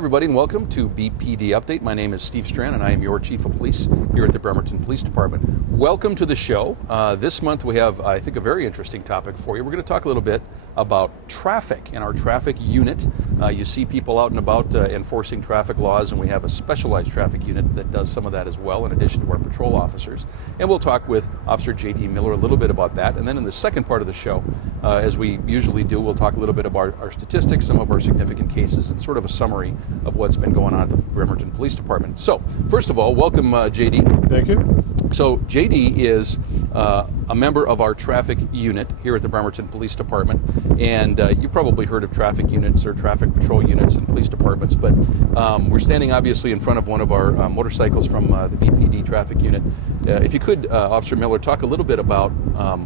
everybody, and welcome to BPD Update. My name is Steve Strand, and I am your Chief of Police here at the Bremerton Police Department. Welcome to the show. This month we have, I think, a very interesting topic for you. We're going to talk a little bit about traffic and our traffic unit. You see people out and about enforcing traffic laws, and we have a specialized traffic unit that does some of that as well, in addition to our patrol officers. And we'll talk with Officer J.D. Miller a little bit about that. And then in the second part of the show, as we usually do, we'll talk a little bit about our statistics, some of our significant cases, and sort of a summary of what's been going on at the Bremerton Police Department. So, first of all, welcome, J.D. Thank you. So, J.D. is a member of our traffic unit here at the Bremerton Police Department, and you've probably heard of traffic units or traffic patrol units in police departments, but we're standing obviously in front of one of our motorcycles from the BPD traffic unit. If you could, Officer Miller, talk a little bit about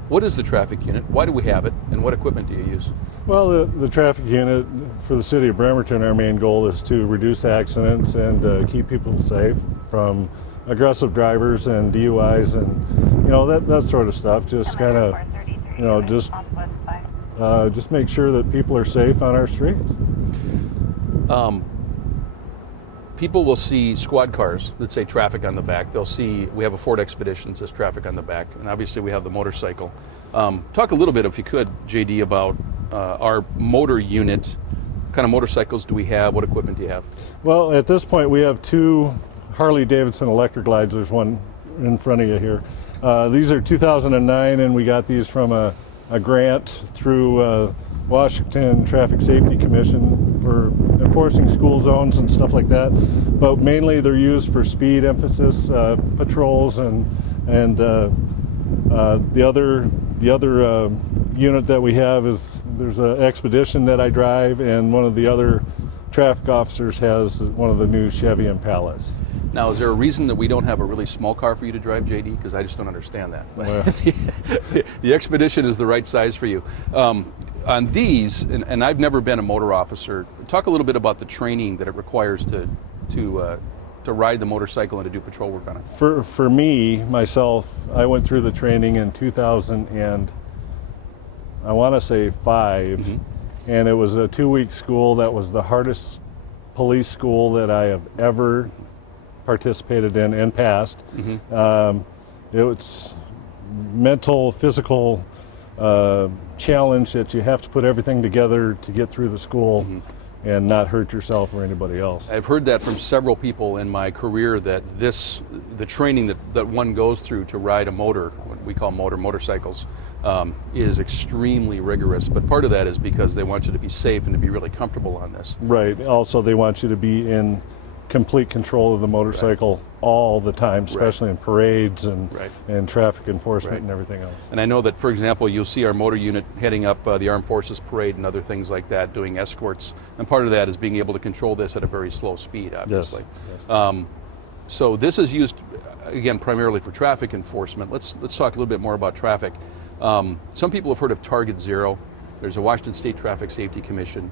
what is the traffic unit, why do we have it, and what equipment do you use? Well, the traffic unit for the city of Bremerton, our main goal is to reduce accidents and keep people safe from aggressive drivers and DUIs and that sort of stuff. Just kind of just make sure that people are safe on our streets. People will see squad cars that say traffic on the back. They'll see we have a Ford Expedition that says traffic on the back, and obviously we have the motorcycle. Talk a little bit, if you could, JD, about our motor unit. What kind of motorcycles do we have? What equipment do you have? Well, at this point we have two Harley-Davidson electric glides. There's one in front of you here. These are 2009, and we got these from a grant through Washington Traffic Safety Commission for enforcing school zones and stuff like that. But mainly they're used for speed emphasis patrols, and the other unit that we have is there's an Expedition that I drive, and one of the other traffic officers has one of the new Chevy Impalas. Now, is there a reason that we don't have a really small car for you to drive, JD? Because I just don't understand that. Well. The Expedition is the right size for you. On these, and I've never been a motor officer, talk a little bit about the training that it requires to ride the motorcycle and to do patrol work on it. For me, myself, I went through the training in 2000 and I want to say 5, mm-hmm. and it was a 2-week school that was the hardest police school that I have ever participated in and passed. Mm-hmm. It's mental, physical challenge that you have to put everything together to get through the school, mm-hmm. and not hurt yourself or anybody else. I've heard that from several people in my career, that the training that one goes through to ride a motor, what we call motorcycles, is extremely rigorous. But part of that is because they want you to be safe and to be really comfortable on this. Right. Also, they want you to be in complete control of the motorcycle, right, all the time, especially, right, in parades and, right, and traffic enforcement, right, and everything else. And I know that, for example, you'll see our motor unit heading up the Armed Forces Parade and other things like that, doing escorts. And part of that is being able to control this at a very slow speed, obviously. Yes. So this is used, again, primarily for traffic enforcement. Let's talk a little bit more about traffic. Some people have heard of Target Zero. There's a Washington State Traffic Safety Commission.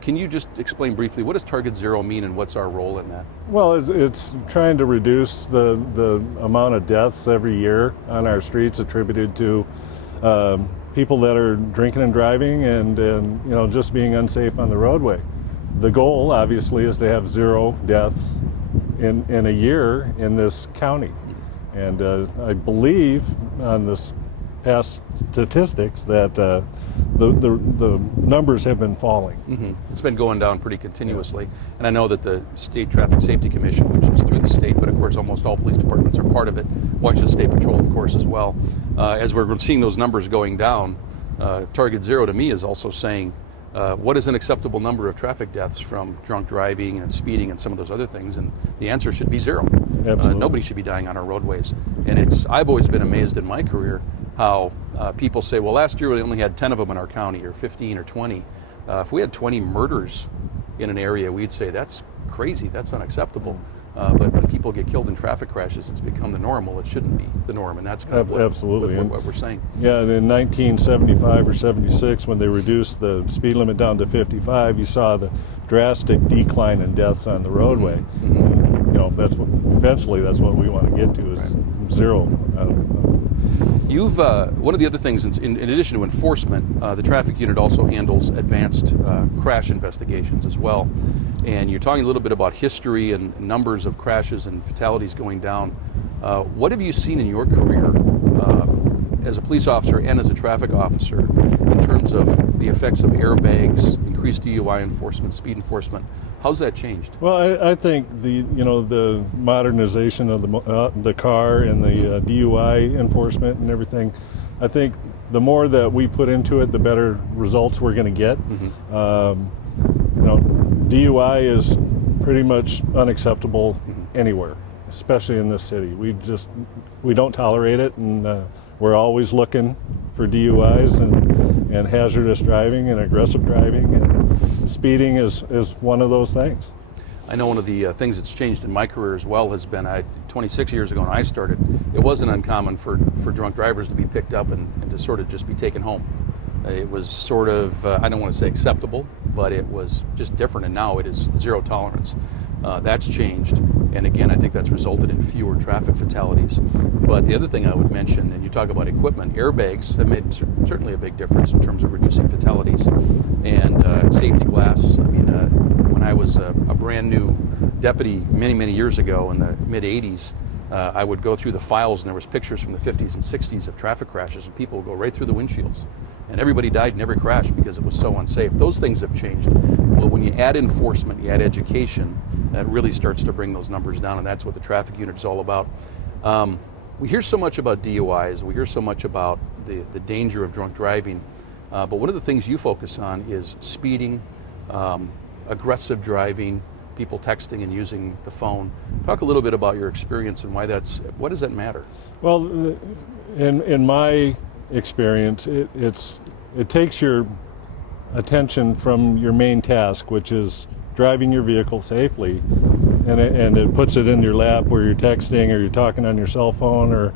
Can you just explain briefly, what does Target Zero mean and what's our role in that? Well, it's trying to reduce the amount of deaths every year on our streets attributed to people that are drinking and driving and just being unsafe on the roadway. The goal, obviously, is to have 0 deaths in a year in this county. And I believe on this past statistics that the numbers have been falling. Mm-hmm. It's been going down pretty continuously. Yeah. And I know that the State Traffic Safety Commission, which is through the state, but of course almost all police departments are part of it, Washington State Patrol, of course, as well. As we're seeing those numbers going down, Target Zero to me is also saying, what is an acceptable number of traffic deaths from drunk driving and speeding and some of those other things? And the answer should be 0. Nobody should be dying on our roadways. And I've always been amazed in my career how people say, well, last year we only had 10 of them in our county, or 15 or 20. If we had 20 murders in an area, we'd say that's crazy, that's unacceptable. But when people get killed in traffic crashes, it's become the norm. Well, it shouldn't be the norm, and that's kind of what we're saying. Yeah, and in 1975 or 76, when they reduced the speed limit down to 55, you saw the drastic decline in deaths on the roadway. Mm-hmm. Eventually that's what we want to get to, is 0. You've one of the other things, in addition to enforcement, the traffic unit also handles advanced crash investigations as well. And you're talking a little bit about history and numbers of crashes and fatalities going down. What have you seen in your career as a police officer and as a traffic officer in terms of the effects of airbags, increased DUI enforcement, speed enforcement? How's that changed? Well, I think the modernization of the car and the DUI enforcement and everything. I think the more that we put into it, the better results we're going to get. DUI is pretty much unacceptable anywhere, especially in this city. We don't tolerate it, and we're always looking for DUIs and hazardous driving and aggressive driving, and speeding is one of those things. I know one of the things that's changed in my career as well has been 26 years ago when I started, it wasn't uncommon for drunk drivers to be picked up and to sort of just be taken home. It was sort of, I don't want to say acceptable, but it was just different, and now it is zero tolerance. That's changed, and again, I think that's resulted in fewer traffic fatalities. But the other thing I would mention, and you talk about equipment, airbags have made certainly a big difference in terms of reducing fatalities. And safety glass, I mean, when I was a brand new deputy many years ago in the mid-'80s, I would go through the files, and there was pictures from the 50s and 60s of traffic crashes, and people would go right through the windshields. And everybody died in every crash because it was so unsafe. Those things have changed. Well, when you add enforcement, you add education, that really starts to bring those numbers down, and that's what the traffic unit is all about. We hear so much about DUIs, we hear so much about the danger of drunk driving, but one of the things you focus on is speeding, aggressive driving, people texting and using the phone. Talk a little bit about your experience and what does that matter? Well, in my experience, it takes your attention from your main task, which is driving your vehicle safely, and it puts it in your lap where you're texting or you're talking on your cell phone or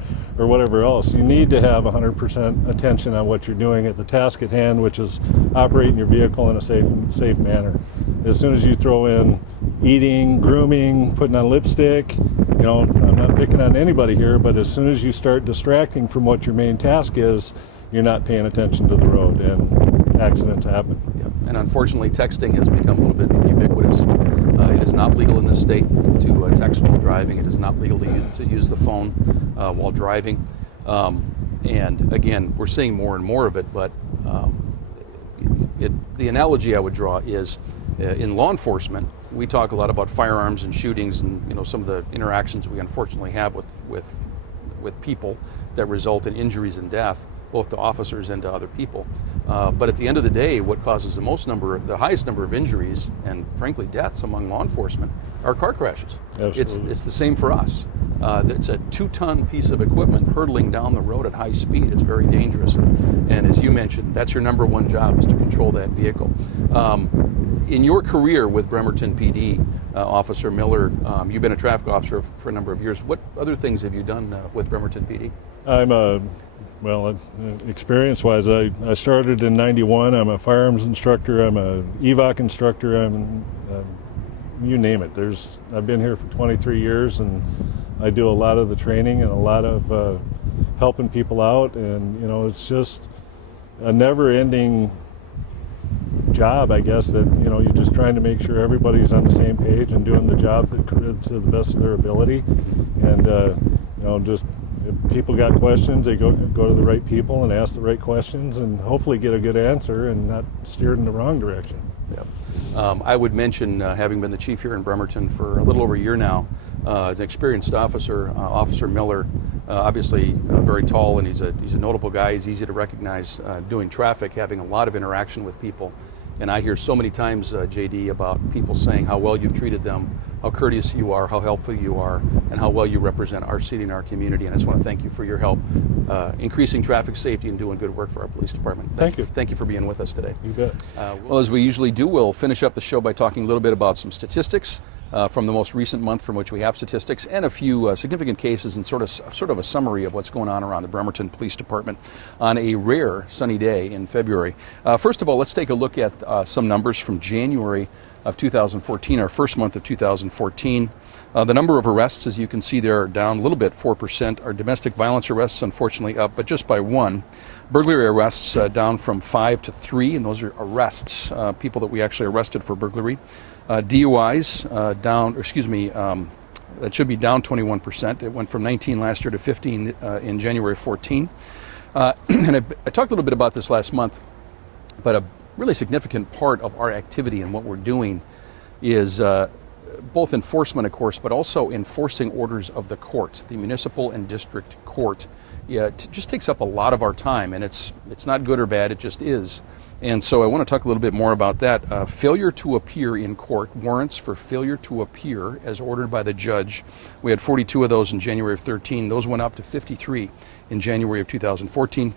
whatever else. You need to have 100% attention on what you're doing at the task at hand, which is operating your vehicle in a safe manner. As soon as you throw in eating, grooming, putting on lipstick, I'm not picking on anybody here, but as soon as you start distracting from what your main task is, you're not paying attention to the road, and accidents happen. Yeah. And unfortunately, texting has become a little bit ubiquitous. It is not legal in this state to text while driving. It is not legal to use the phone while driving. And again, we're seeing more and more of it, but the analogy I would draw is in law enforcement, we talk a lot about firearms and shootings and some of the interactions we unfortunately have with people that result in injuries and death, both to officers and to other people. But at the end of the day, what causes the highest number of injuries and frankly deaths among law enforcement are car crashes. Absolutely. It's the same for us. It's a 2-ton piece of equipment hurtling down the road at high speed. It's very dangerous. And as you mentioned, that's your number one job, is to control that vehicle. In your career with Bremerton PD, Officer Miller, you've been a traffic officer for a number of years. What other things have you done with Bremerton PD? Experience-wise, I started in '91. I'm a firearms instructor. I'm a EVOC instructor. You name it. I've been here for 23 years, and I do a lot of the training and a lot of helping people out. And it's just a never-ending job, I guess, that you're just trying to make sure everybody's on the same page and doing the job to the best of their ability. And just if people got questions, they go to the right people and ask the right questions, and hopefully get a good answer and not steered in the wrong direction. Yeah. I would mention, having been the chief here in Bremerton for a little over a year now, as an experienced officer, Officer Miller, obviously very tall, and he's a notable guy. He's easy to recognize, doing traffic, having a lot of interaction with people. And I hear so many times, JD, about people saying how well you've treated them, how courteous you are, how helpful you are, and how well you represent our city and our community. And I just want to thank you for your help increasing traffic safety and doing good work for our police department. Thank you. Thank you for being with us today. You bet. Well, as we usually do, we'll finish up the show by talking a little bit about some statistics from the most recent month from which we have statistics, and a few significant cases, and sort of a summary of what's going on around the Bremerton Police Department on a rare sunny day in February. First of all, let's take a look at some numbers from January of 2014, our first month of 2014. The number of arrests, as you can see there, are down a little bit, 4%. Our domestic violence arrests, unfortunately, up, but just by 1. Burglary arrests down from 5 to 3, and those are arrests, people that we actually arrested for burglary. DUIs down, that should be down 21%. It went from 19 last year to 15 in January of 14. And I talked a little bit about this last month, but a really significant part of our activity and what we're doing is both enforcement, of course, but also enforcing orders of the court, the municipal and district court. It just takes up a lot of our time, and it's not good or bad, it just is. And so I want to talk a little bit more about that. Failure to appear in court, warrants for failure to appear as ordered by the judge. We had 42 of those in January of 13. Those went up to 53 in January of 2014.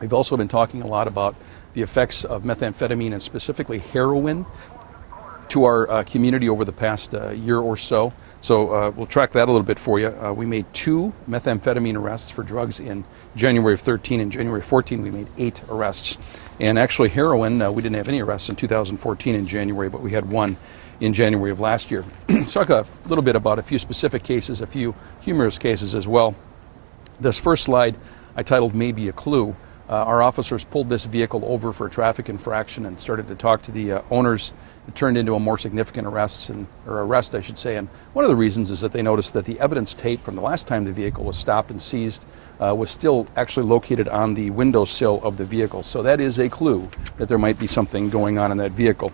We've also been talking a lot about the effects of methamphetamine and specifically heroin to our community over the past year or so. So we'll track that a little bit for you. We made 2 methamphetamine arrests for drugs in January of 13. In January of 14, we made 8 arrests. And actually heroin, we didn't have any arrests in 2014 in January, but we had 1 in January of last year. Let's talk a little bit about a few specific cases, a few humorous cases as well. This first slide I titled Maybe a Clue. Our officers pulled this vehicle over for a traffic infraction and started to talk to the owners. It turned into a more significant arrest, I should say. And one of the reasons is that they noticed that the evidence tape from the last time the vehicle was stopped and seized was still actually located on the windowsill of the vehicle. So that is a clue that there might be something going on in that vehicle.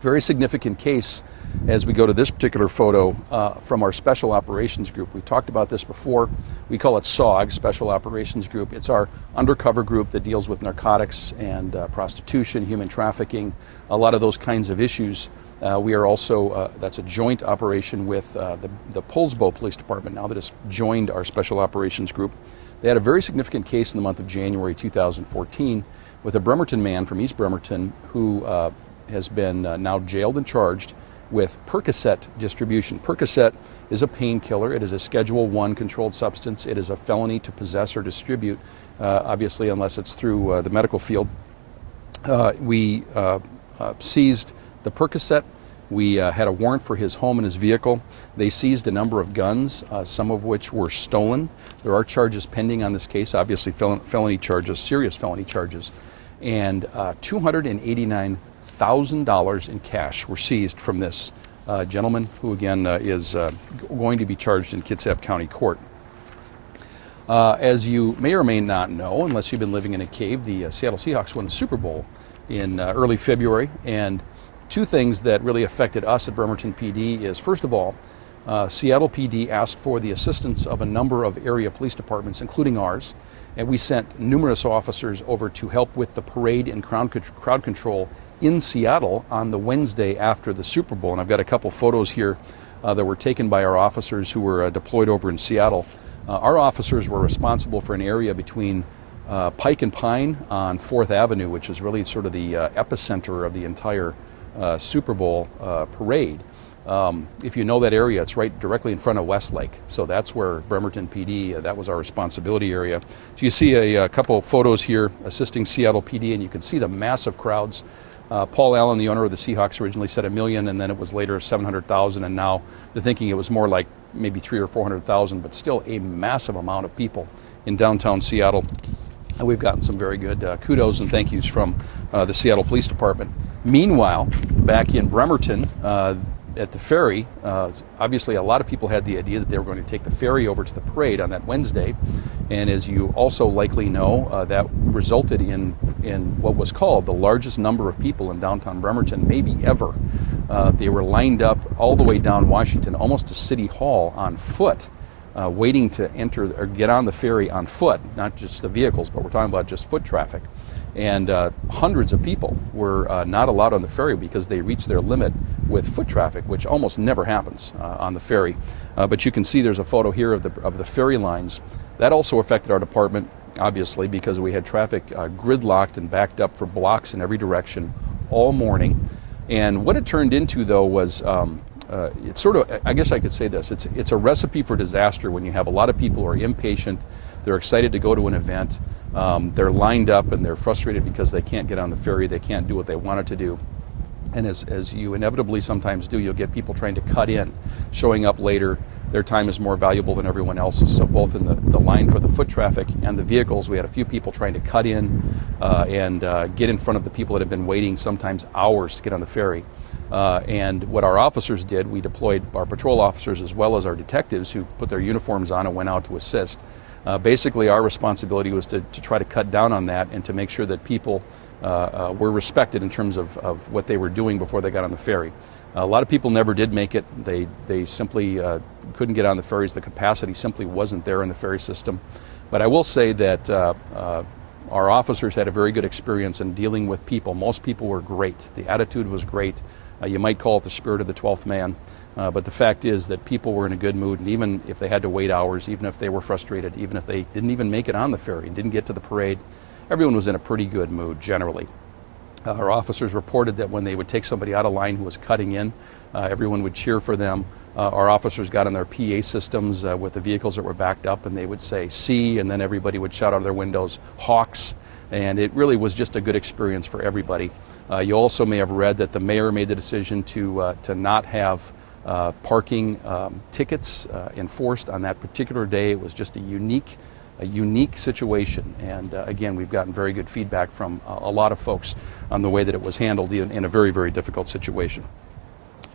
Very significant case as we go to this particular photo from our Special Operations Group. We talked about this before. We call it SOG, Special Operations Group. It's our undercover group that deals with narcotics and prostitution, human trafficking, a lot of those kinds of issues. We are also, that's a joint operation with the Poulsbo Police Department now that has joined our Special Operations Group. They had a very significant case in the month of January 2014 with a Bremerton man from East Bremerton who has been now jailed and charged with Percocet distribution. Percocet is a painkiller. It is a Schedule I controlled substance. It is a felony to possess or distribute, obviously unless it's through the medical field. We seized the Percocet. We had a warrant for his home and his vehicle. They seized a number of guns, some of which were stolen. There are charges pending on this case, obviously felony charges, serious felony charges. And $289,000 in cash were seized from this gentleman who, again, is going to be charged in Kitsap County Court. As you may or may not know, unless you've been living in a cave, the Seattle Seahawks won the Super Bowl in early February. And 2 things that really affected us at Bremerton PD is, first of all, Seattle PD asked for the assistance of a number of area police departments, including ours. And we sent numerous officers over to help with the parade and crowd control in Seattle on the Wednesday after the Super Bowl. And I've got a couple photos here that were taken by our officers who were deployed over in Seattle. Our officers were responsible for an area between Pike and Pine on 4th Avenue, which is really sort of the epicenter of the entire Super Bowl parade. If you know that area, it's right directly in front of Westlake. So that's where Bremerton PD, that was our responsibility area. So you see a couple of photos here assisting Seattle PD, and you can see the massive crowds. Paul Allen, the owner of the Seahawks, originally said $1 million, and then it was later 700,000, and now they're thinking it was more like maybe 300,000 or 400,000, but still a massive amount of people in downtown Seattle. And we've gotten some very good kudos and thank yous from the Seattle Police Department. Meanwhile, back in Bremerton, at the ferry, obviously a lot of people had the idea that they were going to take the ferry over to the parade on that Wednesday. And as you also likely know, that resulted in what was called the largest number of people in downtown Bremerton, maybe ever. They were lined up all the way down Washington, almost to City Hall on foot, waiting to enter or get on the ferry on foot, not just the vehicles, but we're talking about just foot traffic. And hundreds of people were not allowed on the ferry because they reached their limit with foot traffic, which almost never happens on the ferry. But you can see there's a photo here of the ferry lines. That also affected our department, obviously, because we had traffic gridlocked and backed up for blocks in every direction all morning. And what it turned into, though, was it's sort of, I guess I could say this, it's a recipe for disaster when you have a lot of people who are impatient, they're excited to go to an event, they're lined up and they're frustrated because they can't get on the ferry, they can't do what they wanted to do. And as you inevitably sometimes do, you'll get people trying to cut in, showing up later. Their time is more valuable than everyone else's. So both in the line for the foot traffic and the vehicles, we had a few people trying to cut in and get in front of the people that have been waiting sometimes hours to get on the ferry. And what our officers did, we deployed our patrol officers as well as our detectives who put their uniforms on and went out to assist. Basically, our responsibility was to try to cut down on that and to make sure that people were respected in terms of what they were doing before they got on the ferry. A lot of people never did make it. They simply couldn't get on the ferries. The capacity simply wasn't there in the ferry system. But I will say that our officers had a very good experience in dealing with people. Most people were great. The attitude was great. You might call it the spirit of the 12th man. But the fact is that people were in a good mood, and even if they had to wait hours, even if they were frustrated, even if they didn't even make it on the ferry and didn't get to the parade, everyone was in a pretty good mood generally. Our officers reported that when they would take somebody out of line who was cutting in, everyone would cheer for them. Our officers got on their PA systems with the vehicles that were backed up, and they would say, "See," and then everybody would shout out of their windows, "Hawks," and it really was just a good experience for everybody. You also may have read that the mayor made the decision to not have parking tickets enforced on that particular day. It was just a unique situation, and again, we've gotten very good feedback from a lot of folks on the way that it was handled in a very, very difficult situation.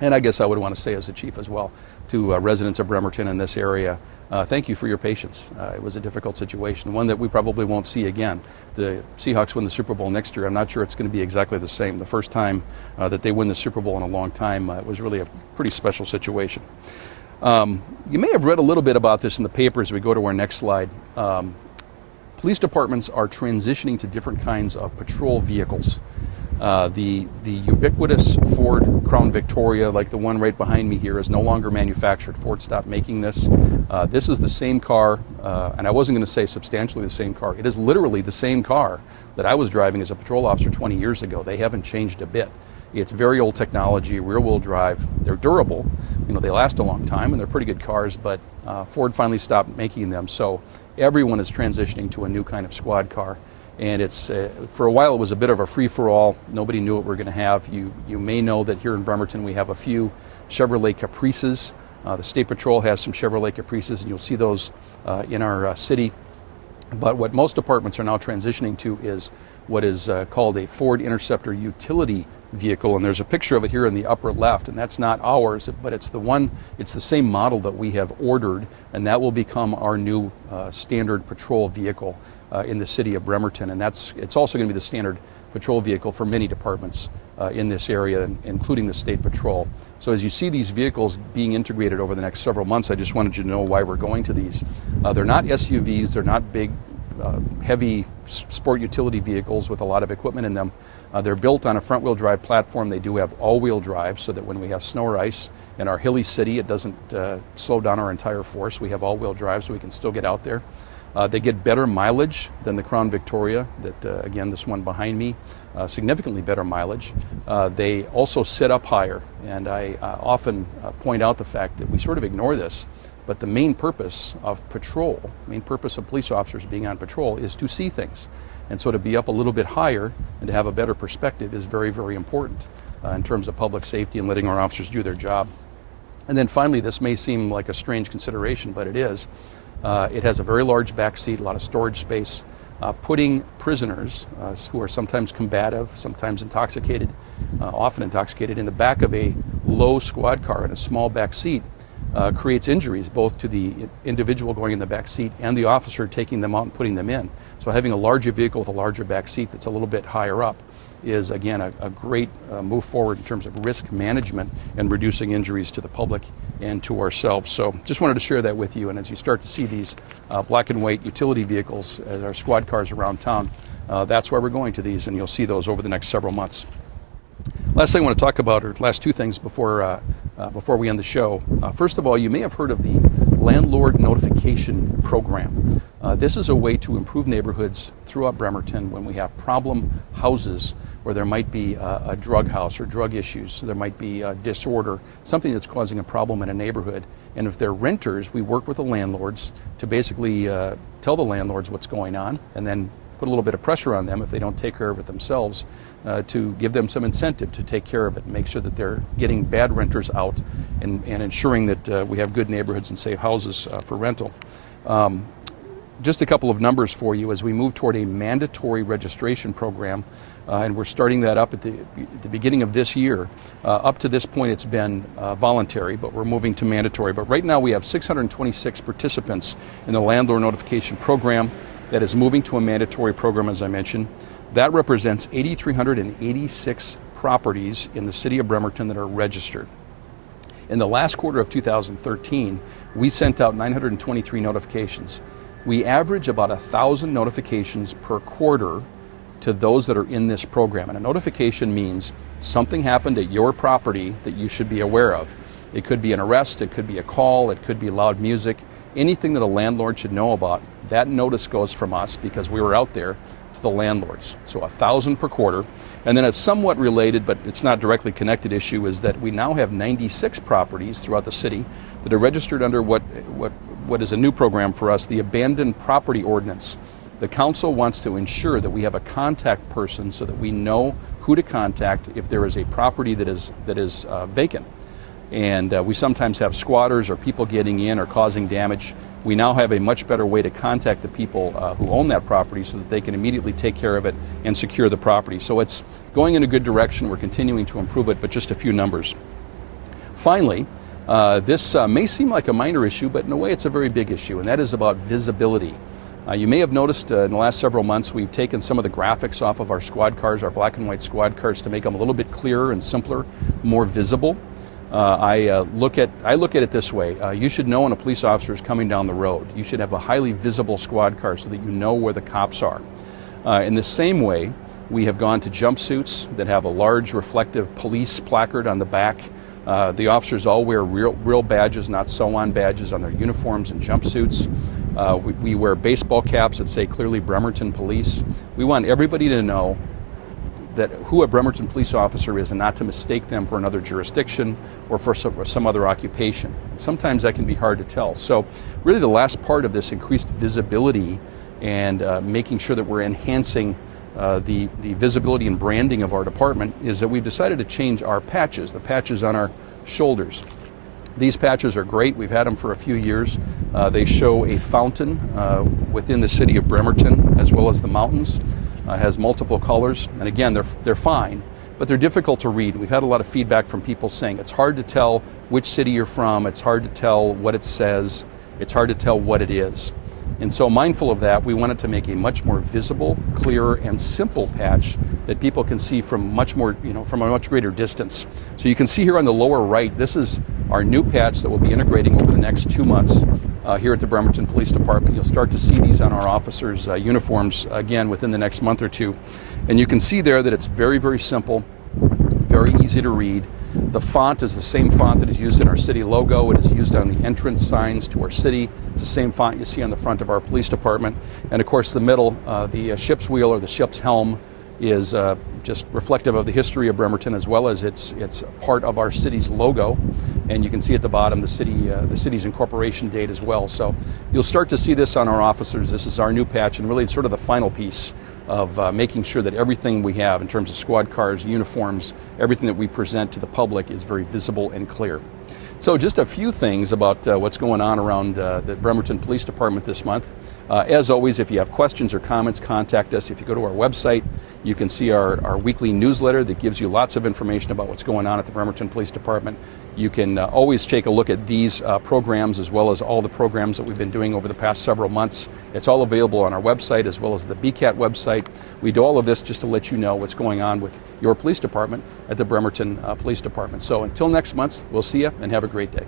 And I guess I would want to say as the chief as well to residents of Bremerton in this area, thank you for your patience. It was a difficult situation, one that we probably won't see again. The Seahawks win the Super Bowl next year. I'm not sure it's going to be exactly the same. The first time that they win the Super Bowl in a long time, it was really a pretty special situation. You may have read a little bit about this in the paper as we go to our next slide. Police departments are transitioning to different kinds of patrol vehicles. The ubiquitous Ford Crown Victoria, like the one right behind me here, is no longer manufactured. Ford stopped making this. This is the same car, and I wasn't going to say substantially the same car. It is literally the same car that I was driving as a patrol officer 20 years ago. They haven't changed a bit. It's very old technology, rear-wheel drive. They're durable. You know, they last a long time, and they're pretty good cars, but Ford finally stopped making them. So everyone is transitioning to a new kind of squad car. And it's for a while it was a bit of a free-for-all. Nobody knew what we were going to have. You may know that here in Bremerton we have a few Chevrolet Caprices. The State Patrol has some Chevrolet Caprices, and you'll see those in our city. But what most departments are now transitioning to is what is called a Ford Interceptor utility vehicle, and there's a picture of it here in the upper left, and that's not ours, but it's the same model that we have ordered, and that will become our new standard patrol vehicle in the city of Bremerton, and it's also going to be the standard patrol vehicle for many departments in this area, including the State Patrol. So as you see these vehicles being integrated over the next several months, I just wanted you to know why we're going to these. They're not SUVs, they're not big, heavy sport utility vehicles with a lot of equipment in them. They're built on a front-wheel drive platform. They do have all-wheel drive so that when we have snow or ice in our hilly city, it doesn't slow down our entire force. We have all-wheel drive so we can still get out there. They get better mileage than the Crown Victoria, that again, this one behind me, significantly better mileage. They also sit up higher, and I often point out the fact that we sort of ignore this, but the main purpose of patrol, main purpose of police officers being on patrol is to see things. And so to be up a little bit higher and to have a better perspective is very, very important in terms of public safety and letting our officers do their job. And then finally, this may seem like a strange consideration, but it is. It has a very large back seat, a lot of storage space. Putting prisoners who are sometimes combative, sometimes intoxicated, often intoxicated, in the back of a low squad car in a small back seat creates injuries both to the individual going in the back seat and the officer taking them out and putting them in. So having a larger vehicle with a larger back seat that's a little bit higher up is, again, a great move forward in terms of risk management and reducing injuries to the public and to ourselves. So just wanted to share that with you. And as you start to see these black and white utility vehicles as our squad cars around town, that's why we're going to these, and you'll see those over the next several months. Last thing I want to talk about, or last two things before we end the show. First of all, you may have heard of the Landlord Notification Program. This is a way to improve neighborhoods throughout Bremerton when we have problem houses where there might be a drug house or drug issues, there might be disorder, something that's causing a problem in a neighborhood. And if they're renters, we work with the landlords to basically tell the landlords what's going on, and then put a little bit of pressure on them if they don't take care of it themselves, to give them some incentive to take care of it and make sure that they're getting bad renters out and ensuring that we have good neighborhoods and safe houses for rental. Just a couple of numbers for you as we move toward a mandatory registration program, and we're starting that up at the beginning of this year. Up to this point it's been voluntary, but we're moving to mandatory. But right now we have 626 participants in the landlord notification program that is moving to a mandatory program, as I mentioned. That represents 8,386 properties in the city of Bremerton that are registered. In the last quarter of 2013, we sent out 923 notifications. We average about 1,000 notifications per quarter to those that are in this program. And a notification means something happened at your property that you should be aware of. It could be an arrest, it could be a call, it could be loud music, anything that a landlord should know about. That notice goes from us because we were out there to the landlords. So 1,000 per quarter. And then a somewhat related, but it's not directly connected issue, is that we now have 96 properties throughout the city that are registered under what is a new program for us, the Abandoned Property Ordinance. The council wants to ensure that we have a contact person so that we know who to contact if there is a property that is vacant. And we sometimes have squatters or people getting in or causing damage. We now have a much better way to contact the people who own that property so that they can immediately take care of it and secure the property. So it's going in a good direction. We're continuing to improve it, but just a few numbers. Finally, this may seem like a minor issue, but in a way it's a very big issue, and that is about visibility. You may have noticed in the last several months we've taken some of the graphics off of our squad cars, our black and white squad cars, to make them a little bit clearer and simpler, more visible. I look at it this way. You should know when a police officer is coming down the road. You should have a highly visible squad car so that you know where the cops are. In the same way, we have gone to jumpsuits that have a large reflective police placard on the back. The officers all wear real badges, not sew-on badges on their uniforms and jumpsuits. We wear baseball caps that say clearly Bremerton Police. We want everybody to know that who a Bremerton police officer is and not to mistake them for another jurisdiction or for some other occupation. Sometimes that can be hard to tell. So really the last part of this increased visibility and making sure that we're enhancing the visibility and branding of our department is that we've decided to change our patches, the patches on our shoulders. These patches are great. We've had them for a few years. They show a fountain within the city of Bremerton as well as the mountains. Has multiple colors, and again, they're fine, but they're difficult to read. We've had a lot of feedback from people saying it's hard to tell which city you're from, it's hard to tell what it says, it's hard to tell what it is. And so mindful of that, we wanted to make a much more visible, clearer, and simple patch that people can see from from a much greater distance. So you can see here on the lower right, this is our new patch that we'll be integrating over the next 2 months here at the Bremerton Police Department. You'll start to see these on our officers' uniforms again within the next month or two. And you can see there that it's very, very simple, very easy to read. The font is the same font that is used in our city logo. It is used on the entrance signs to our city. It's the same font you see on the front of our police department. And of course the middle, the ship's wheel or the ship's helm is just reflective of the history of Bremerton as well as it's part of our city's logo. And you can see at the bottom the city's incorporation date as well. So you'll start to see this on our officers. This is our new patch, and really it's sort of the final piece of making sure that everything we have in terms of squad cars, uniforms, everything that we present to the public is very visible and clear. So just a few things about what's going on around the Bremerton Police Department this month. As always, if you have questions or comments, contact us. If you go to our website, you can see our weekly newsletter that gives you lots of information about what's going on at the Bremerton Police Department. You can always take a look at these programs as well as all the programs that we've been doing over the past several months. It's all available on our website as well as the BCAT website. We do all of this just to let you know what's going on with your police department at the Bremerton Police Department. So until next month, we'll see you and have a great day.